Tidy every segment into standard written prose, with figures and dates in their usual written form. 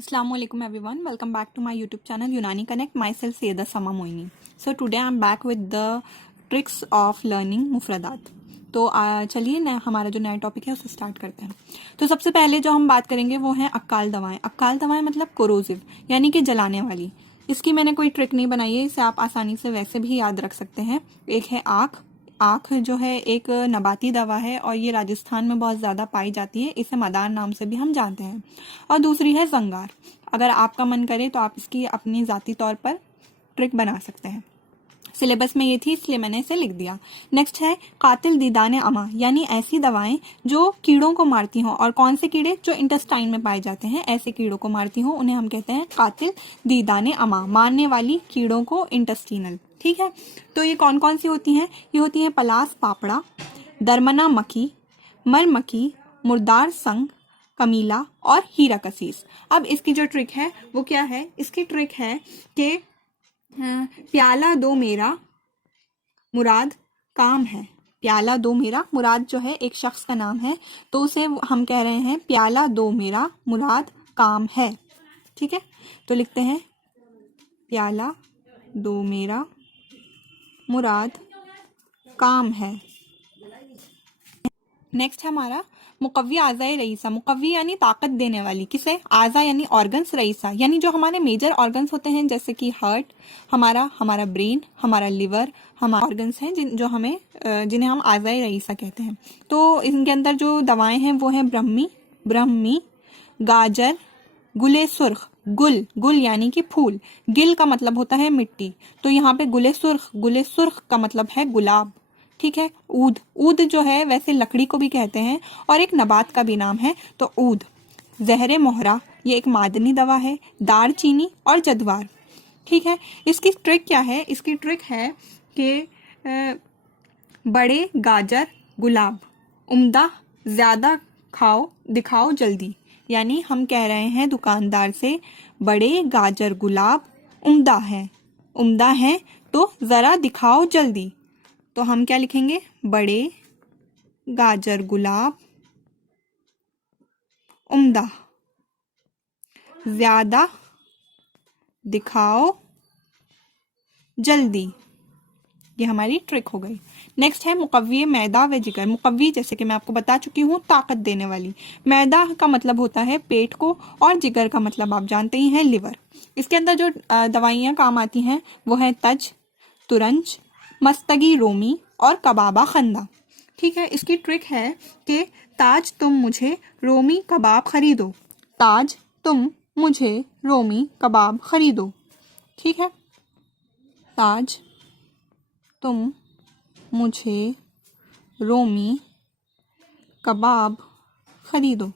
Assalamu alaikum everyone. Welcome back to my YouTube channel Unani Connect. Myself Sayyida Sama Moini. So today I'm back with the tricks of learning मुफरदात. तो चलिए हमारा जो नया topic है उसे start करते हैं. तो सबसे पहले जो हम बात करेंगे वो है अक्काल दवाएं. अक्काल दवाएं मतलब कोरोसिव यानी कि जलाने वाली. इसकी मैंने कोई ट्रिक नहीं बनाई है, इसे आप आसानी से वैसे भी याद रख सकते हैं. एक है आँख. आँख जो है एक नबाती दवा है और ये राजस्थान में बहुत ज़्यादा पाई जाती है. इसे मदार नाम से भी हम जानते हैं. और दूसरी है जंगार. अगर आपका मन करे तो आप इसकी अपनी ज़ाती तौर पर ट्रिक बना सकते हैं. सिलेबस में ये थी इसलिए मैंने इसे लिख दिया. नेक्स्ट है कातिल दीदाने अमा, यानी ऐसी दवाएं जो कीड़ों को मारती हों. और कौन से कीड़े? जो इंटेस्टाइन में पाए जाते हैं, ऐसे कीड़ों को मारती हों उन्हें हम कहते हैं कातिल दीदाने अमा. मारने वाली कीड़ों को इंटेस्टिनल. ठीक है. तो ये कौन कौन सी होती हैं? ये होती हैं पलास पापड़ा, दरमना मक्खी, मरमक्खी, मुर्दार संग, कमीला और हीरा कसीस. अब इसकी जो ट्रिक है वो क्या है? इसकी ट्रिक है कि प्याला दो मेरा मुराद काम है. प्याला दो मेरा मुराद जो है एक शख्स का नाम है, तो उसे हम कह रहे हैं प्याला दो मेरा मुराद काम है. ठीक है. तो लिखते हैं प्याला दो मेरा मुराद काम है. नेक्स्ट है हमारा मुकव्वी आज़ाए रईसा. मुकव्वी यानी ताकत देने वाली. किसे? आज़ा यानी ऑर्गन्स, रईसा यानी जो हमारे मेजर ऑर्गन्स होते हैं, जैसे कि हार्ट, हमारा ब्रेन, हमारा लिवर, हमारे ऑर्गन्स हैं जिन्हें हम आज़ाए रईसा कहते हैं. तो इनके अंदर जो दवाएं हैं वो हैं ब्रह्मी, गाजर, गुले सुर्ख. गुल यानी कि फूल. गिल का मतलब होता है मिट्टी, तो यहाँ पे गुले सुर्ख का मतलब है गुलाब. ठीक है. ऊद जो है वैसे लकड़ी को भी कहते हैं और एक नबात का भी नाम है, तो ऊद. जहरे मोहरा ये एक मादनी दवा है. दार चीनी और जद्वार. ठीक है. इसकी ट्रिक क्या है? इसकी ट्रिक है कि बड़े गाजर गुलाब, उम्दा ज्यादा दिखाओ जल्दी. यानी हम कह रहे हैं दुकानदार से बड़े गाजर गुलाब उम्दा है तो जरा दिखाओ जल्दी. तो हम क्या लिखेंगे? बड़े गाजर गुलाब उम्दा, ज्यादा दिखाओ जल्दी. ये हमारी ट्रिक हो गई. नेक्स्ट है मुकव्वी मैदा व जिगर. मुकव्वी जैसे कि मैं आपको बता चुकी हूँ ताकत देने वाली. मैदा का मतलब होता है पेट को और जिगर का मतलब आप जानते ही हैं लिवर. इसके अंदर जो दवाइयाँ काम आती हैं वो है तज, तुरंज, मस्तगी रोमी और कबाबा खंदा. ठीक है. इसकी ट्रिक है कि ताज तुम मुझे रोमी कबाब खरीदो. ताज तुम मुझे रोमी कबाब खरीदो. ठीक है. ताज तुम मुझे रोमी कबाब खरीदो.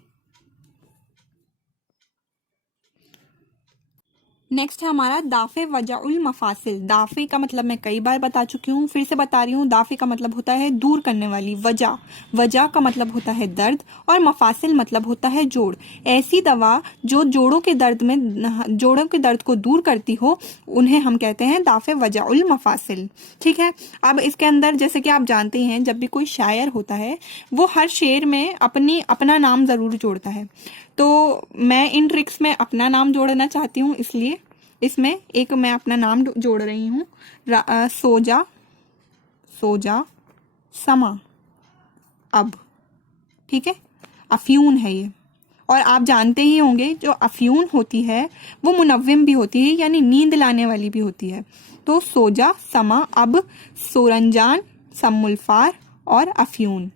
नेक्स्ट है हमारा दाफे वजाउल मफासिल. दाफे का मतलब मैं कई बार बता चुकी हूँ, फिर से बता रही हूँ. दाफे का मतलब होता है दूर करने वाली. वजा का मतलब होता है दर्द और मफासिल मतलब होता है जोड़. ऐसी दवा जो जोड़ों के दर्द को दूर करती हो उन्हें हम कहते हैं दाफे वजाउल मफासिल. ठीक है. अब इसके अंदर जैसे कि आप जानते हैं जब भी कोई शायर होता है वो हर शेर में अपना नाम जरूर जोड़ता है. तो मैं इन ट्रिक्स में अपना नाम जोड़ना चाहती हूँ, इसलिए इसमें एक मैं अपना नाम जोड़ रही हूँ. सोजा समा अब. ठीक है. अफ्यून है ये. और आप जानते ही होंगे जो अफ्यून होती है वो मुनव्विम भी होती है, यानी नींद लाने वाली भी होती है. तो सोजा समा अब, सोरंजान, सम्मुल्फार और अफ्यून.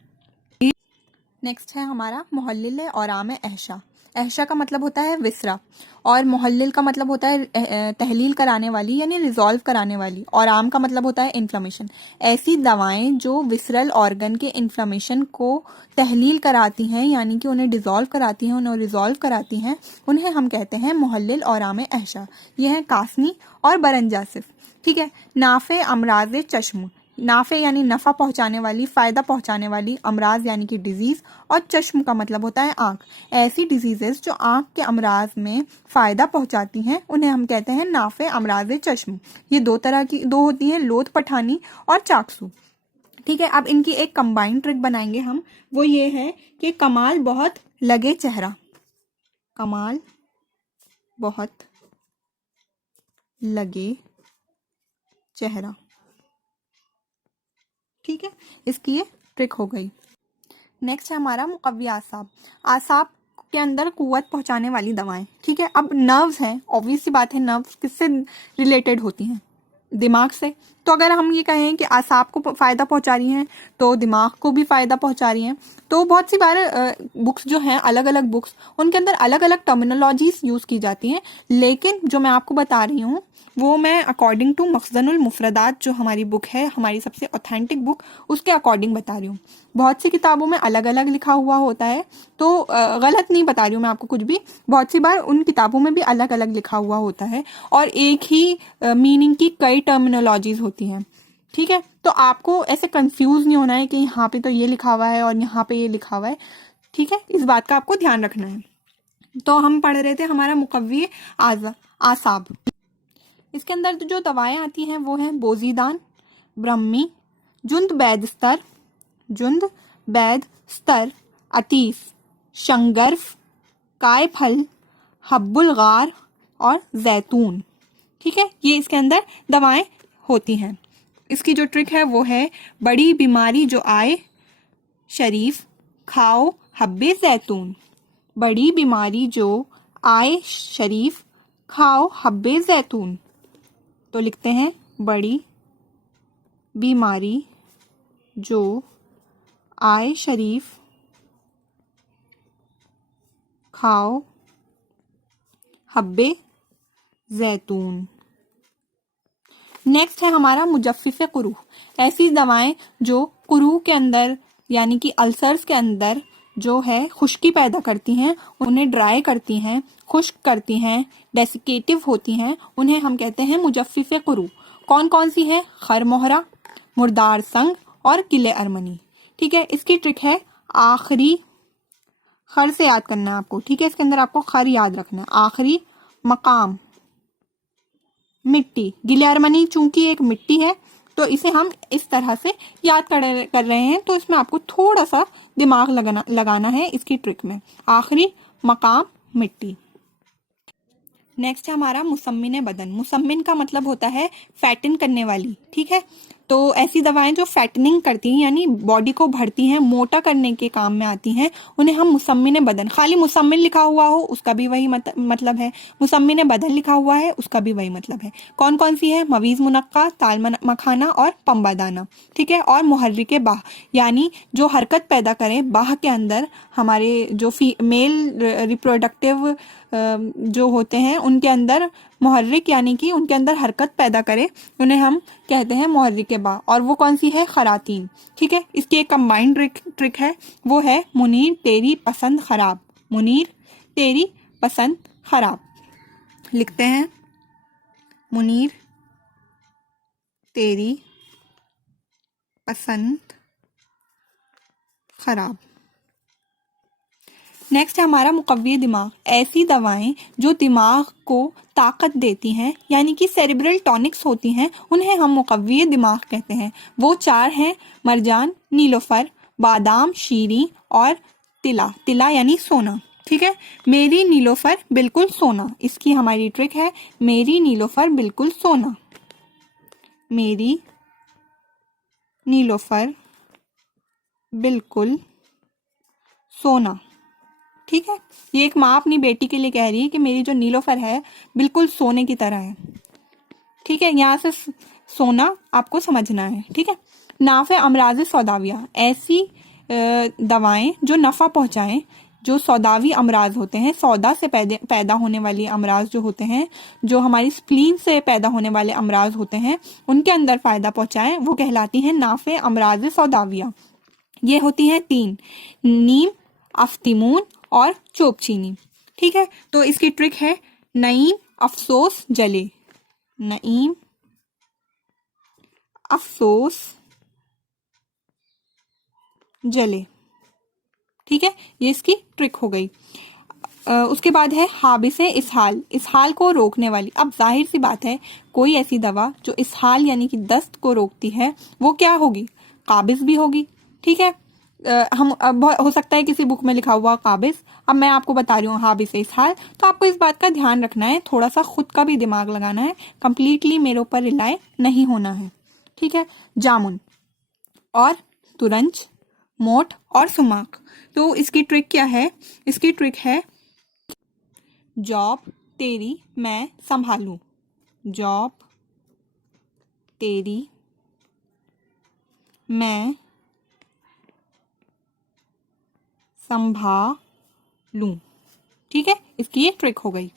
नेक्स्ट है हमारा मोहल्लिल और आम एहशा. एहशा का मतलब होता है विसरा और मोहल्लिल का मतलब होता है तहलील कराने वाली यानी रिजॉल्व कराने वाली, और आम का मतलब होता है इन्फ्लेमेशन. ऐसी दवाएं जो विसरल ऑर्गन के इन्फ्लेमेशन को तहलील कराती हैं यानी कि उन्हें डिजॉल्व कराती हैं, उन्हें रिजॉल्व कराती हैं, उन्हें हम कहते हैं मोहल्लिल और आम एहशा. ये है कासनी और बरंजासिफ. ठीक है. नाफे अमराज चश्म. नाफे यानी नफा पहुंचाने वाली, फायदा पहुंचाने वाली. अमराज यानी कि डिजीज और चश्म का मतलब होता है आंख. ऐसी डिजीजेस जो आंख के अमराज में फायदा पहुंचाती हैं उन्हें हम कहते हैं नाफे अमराज चश्म. ये दो होती हैं, लोथ पठानी और चाकसू. ठीक है. अब इनकी एक कंबाइंड ट्रिक बनाएंगे हम. वो ये है कि कमाल बहुत लगे चेहरा. कमाल बहुत लगे चेहरा। ठीक है, इसकी ये ट्रिक हो गई। नेक्स्ट है हमारा मुकव्वी आसाब। आसाब के अंदर कुव्वत पहुंचाने वाली दवाएं। ठीक है, अब नर्व्स हैं, ऑब्वियस सी बात है, नर्व्स किससे रिलेटेड होती हैं? दिमाग से। तो अगर हम ये कहें कि आसाब को फायदा पहुंचा रही हैं तो दिमाग को भी फायदा पहुंचा रही हैं। तो बहुत सी बार बुक्स जो हैं, अलग अलग बुक्स, उनके अंदर अलग अलग टर्मिनोलॉजीज यूज की जाती हैं, लेकिन जो मैं आपको बता रही हूँ वो मैं अकॉर्डिंग टू मखज़नुल मुफरदात, जो हमारी बुक है, हमारी सबसे ऑथेंटिक बुक, उसके अकॉर्डिंग बता रही हूँ। बहुत सी किताबों में अलग अलग लिखा हुआ होता है, तो गलत नहीं बता रही हूँ मैं आपको कुछ भी। बहुत सी बार उन किताबों में भी अलग अलग लिखा हुआ होता है और एक ही मीनिंग की कई टर्मिनोलॉजीज होती हैं। ठीक है, तो आपको ऐसे कंफ्यूज नहीं होना है कि यहाँ पे तो ये लिखा हुआ है और यहाँ पे ये लिखा हुआ है। ठीक है, इस बात का आपको ध्यान रखना है। तो हम पढ़ रहे थे हमारा मुकव्वी आसाब। इसके अंदर जो दवाएं आती हैं वो हैं बोजीदान, ब्रह्मी, जुंद बैद स्तर, अतीस, शंगर्फ, कायफल, हब्बुल गार और जैतून। ठीक है, ये इसके अंदर दवाएं होती हैं। इसकी जो ट्रिक है वो है बड़ी बीमारी जो आए शरीफ खाओ हब्बे जैतून। बड़ी बीमारी जो आए शरीफ खाओ हब्बे जैतून। तो लिखते हैं बड़ी बीमारी जो आए शरीफ खाओ हब्बे जैतून। नेक्स्ट है हमारा मुजफ्फिफ कुरूह। ऐसी दवाएं जो कुरूह के अंदर यानी कि अल्सर्स के अंदर जो है खुश्की पैदा करती हैं, उन्हें ड्राई करती हैं, खुश्क करती हैं, डेसिकेटिव होती हैं, उन्हें हम कहते हैं मुजफ्फिफ कुरूह। कौन कौन सी है? खर मोहरा, मुर्दार संग और किले अरमनी। ठीक है, इसकी ट्रिक है आखिरी खर से याद करना है आपको। ठीक है, इसके अंदर आपको खर याद रखना है। आखिरी मकाम मिट्टी, गिलहरमनी चूंकि एक मिट्टी है तो इसे हम इस तरह से याद कर रहे हैं, तो इसमें आपको थोड़ा सा दिमाग लगाना है इसकी ट्रिक में। आखिरी मकाम मिट्टी। नेक्स्ट है हमारा मुसम्मिन बदन। मुसम्मिन का मतलब होता है फैटन करने वाली। ठीक है, तो ऐसी दवाएं जो फैटनिंग करती हैं यानी बॉडी को भरती हैं, मोटा करने के काम में आती हैं, उन्हें हम मुसम्मिन बदन। खाली मुसम्मिन लिखा हुआ हो उसका भी वही मतलब है, मुसम्मिन बदन लिखा हुआ है उसका भी वही मतलब है। कौन कौन सी है? मवीज मुनक्का, ताल मखाना और पंबादाना। ठीक है, और मुहर्रिक बाह यानी जो हरकत पैदा करें बाह के अंदर, हमारे जो मेल रिप्रोडक्टिव जो होते हैं उनके अंदर मुहर्रिक यानी कि उनके अंदर हरकत पैदा करे, उन्हें हम कहते हैं मुहर्रिक बा। और वो कौन सी है? खरातीन। ठीक है, इसकी एक कंबाइंड ट्रिक है, वो है मुनीर तेरी पसंद खराब। मुनीर तेरी पसंद खराब। लिखते हैं मुनीर तेरी पसंद खराब। नेक्स्ट है हमारा मुकव्वी दिमाग। ऐसी दवाएं जो दिमाग को ताकत देती हैं यानी कि सेरेब्रल टॉनिक्स होती हैं, उन्हें हम मुकव्वी दिमाग कहते हैं। वो चार हैं: मरजान, नीलोफर, बादाम शीरी और तिला। तिला यानी सोना। ठीक है, मेरी नीलोफर बिल्कुल सोना, इसकी हमारी ट्रिक है मेरी नीलोफर बिल्कुल सोना। मेरी नीलोफर बिल्कुल सोना। ठीक है, ये एक माँ अपनी बेटी के लिए कह रही है कि मेरी जो नीलोफर है बिल्कुल सोने की तरह है। ठीक है, यहाँ से सोना आपको समझना है। ठीक है, नाफे अमराज सौदाविया। ऐसी दवाएं जो नफा पहुंचाएं, जो सौदावी अमराज होते हैं, सौदा से पैदा होने वाली अमराज जो होते हैं, जो हमारी स्प्लीन से पैदा होने वाले अमराज होते हैं, उनके अंदर फायदा पहुंचाएं, वो कहलाती हैं नाफे अमराज सौदाविया। ये होती हैं 3: नीम, अफ्तीमून और चोपचीनी। ठीक है, तो इसकी ट्रिक है नईम अफसोस जले। नईम अफसोस जले। ठीक है, ये इसकी ट्रिक हो गई। उसके बाद है हाबिस इसहाल। इसहाल को रोकने वाली। अब जाहिर सी बात है, कोई ऐसी दवा जो इसहाल यानी कि दस्त को रोकती है वो क्या होगी? काबिज भी होगी। ठीक है, हम हो सकता है किसी बुक में लिखा हुआ काबिज, अब मैं आपको बता रही हूँ हाँ भी से इस हाल, तो आपको इस बात का ध्यान रखना है, थोड़ा सा खुद का भी दिमाग लगाना है, कंप्लीटली मेरे ऊपर रिलाय नहीं होना है, ठीक है। जामुन और तुरंज, मोठ और सुमाक। तो इसकी ट्रिक क्या है? इसकी ट्रिक है जॉब तेरी मैं संभालूं, जॉब तेरी मैं संभालूं, ठीक है, इसकी ये ट्रिक हो गई।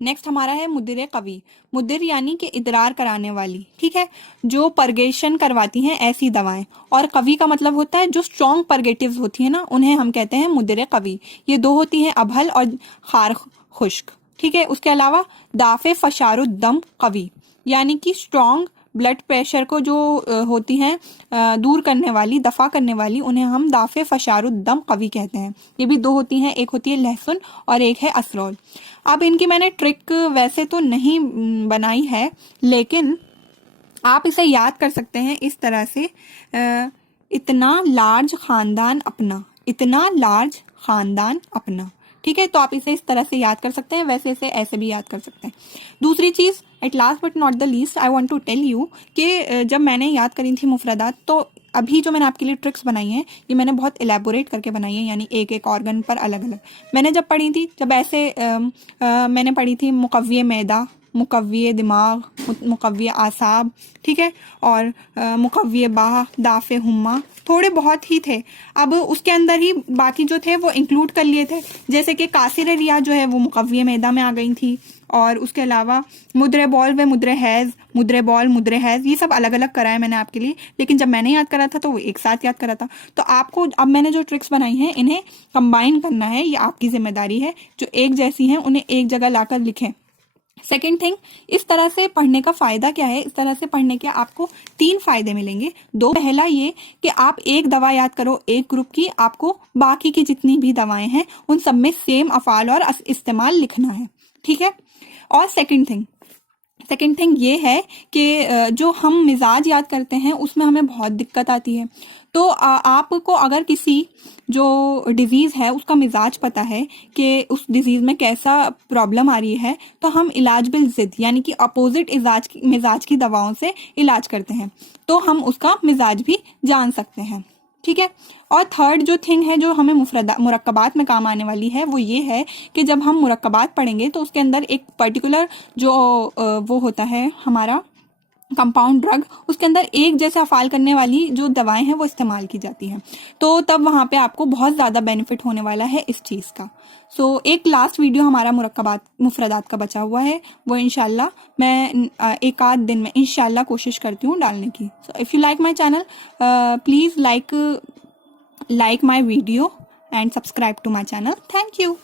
नेक्स्ट हमारा है मुद्रे कवि। मुद्र यानी कि इदरार कराने वाली, ठीक है, जो परगेशन करवाती हैं ऐसी दवाएं। और कवि का मतलब होता है जो स्ट्रॉन्ग परगेटिव्स होती है ना, उन्हें हम कहते हैं मुद्रे कवि। ये दो होती हैं, अभल और खार खुश्क, ठीक है। उसके अलावा दाफे फशारुद्दम कवि, यानी कि स्ट्रॉन्ग ब्लड प्रेशर को जो होती हैं दूर करने वाली, दफा करने वाली, उन्हें हम दाफे फशारुद्दम कवि कहते हैं। ये भी दो होती हैं, एक होती है लहसुन और एक है असरोल। अब इनकी मैंने ट्रिक वैसे तो नहीं बनाई है, लेकिन आप इसे याद कर सकते हैं इस तरह से, इतना लार्ज खानदान अपना, इतना लार्ज खानदान अपना, ठीक है। तो आप इसे इस तरह से याद कर सकते हैं, वैसे इसे ऐसे भी याद कर सकते हैं। दूसरी चीज, at last but not the least, I want to tell you कि जब मैंने याद करी थी मुफरदात, तो अभी जो मैंने आपके लिए ट्रिक्स बनाई हैं ये मैंने बहुत एलेबोरेट करके बनाई है, यानी एक एक ऑर्गन पर अलग अलग। मैंने जब पढ़ी थी, जब ऐसे मैंने पढ़ी थी मुकव्वे मैदा, मुकव्वे दिमाग, मुकव्वे आसाब, ठीक है, और मुकव्वे बाह, दाफे हुम्मा, थोड़े बहुत ही थे। अब उसके अंदर ही बाकी जो थे वो इंक्लूड कर लिए थे, जैसे कि कासिर रिया जो है वो मुकव्वे मैदा में आ गई थी, और उसके अलावा मुद्रे बॉल व मुद्रे हैज, मुद्रे बॉल, मुद्रे हैज, ये सब अलग अलग कराए मैंने आपके लिए, लेकिन जब मैंने याद करा था तो वो एक साथ याद करा था। तो आपको अब मैंने जो ट्रिक्स बनाई हैं इन्हें कंबाइन करना है, ये आपकी जिम्मेदारी है। जो एक जैसी हैं उन्हें एक जगह लाकर लिखें। सेकेंड थिंग, इस तरह से पढ़ने का फायदा क्या है? इस तरह से पढ़ने के आपको 3 फायदे मिलेंगे। दो, पहला ये कि आप एक दवा याद करो एक ग्रुप की, आपको बाकी की जितनी भी दवाएं हैं उन सब में सेम अफाल और इस्तेमाल लिखना है, ठीक है। और सेकेंड थिंग ये है कि जो हम मिजाज याद करते हैं उसमें हमें बहुत दिक्कत आती है। तो आपको अगर किसी जो डिजीज़ है उसका मिजाज पता है कि उस डिजीज़ में कैसा प्रॉब्लम आ रही है, तो हम इलाज बिल जिद यानी कि अपोजिट मिजाज की दवाओं से इलाज करते हैं, तो हम उसका मिजाज भी जान सकते हैं, ठीक है। और थर्ड जो थिंग है जो हमें मुरक्कबात में काम आने वाली है वो ये है कि जब हम मुरक्कबात पढ़ेंगे तो उसके अंदर एक पर्टिकुलर जो वो होता है हमारा कंपाउंड ड्रग, उसके अंदर एक जैसे अफाल करने वाली जो दवाएं हैं वो इस्तेमाल की जाती हैं, तो तब वहाँ पे आपको बहुत ज़्यादा बेनिफिट होने वाला है इस चीज़ का। सो एक लास्ट वीडियो हमारा मुफरदात का बचा हुआ है, वो इंशाल्लाह मैं एक आध दिन में इंशाल्लाह कोशिश करती हूँ डालने की। So if you like my channel please like my video and subscribe to my channel. Thank you.